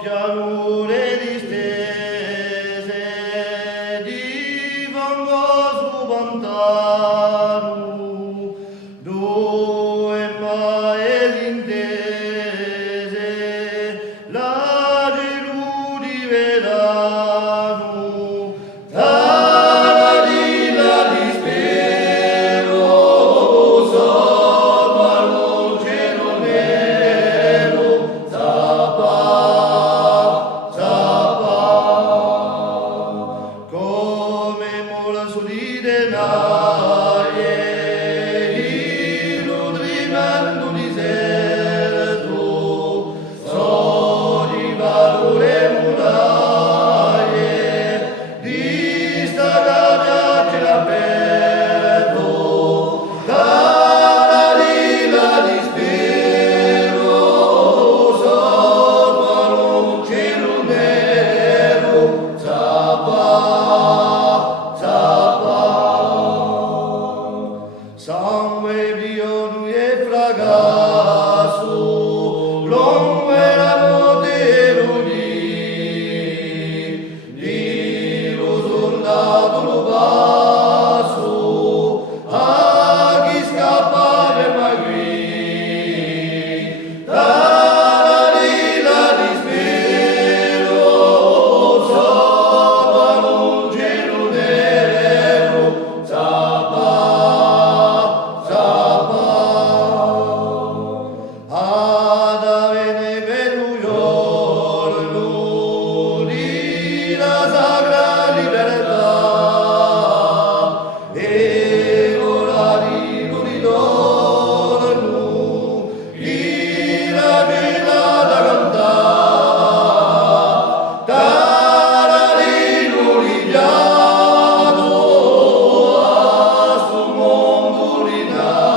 pianure distese di fangoso pantano, due paesi intese, la Gesù di Verano, la dispero, sopra lo cielo nero, come mola solide naie, il nutrimento deserto, so di valore muraie, di sta gabbia ce l'aperto, la dispero, sopra lo cielo nero, sangue biondo e fragasso, l'uomo era modelo di lo soldato lo basso, a chi scappava magri, la dispero, sopra lo cielo nero, ad avere venuto giorno di la sacra libertà e ora di ritorno di la vita da cantare, tararino ligliato a sto mondo rinato.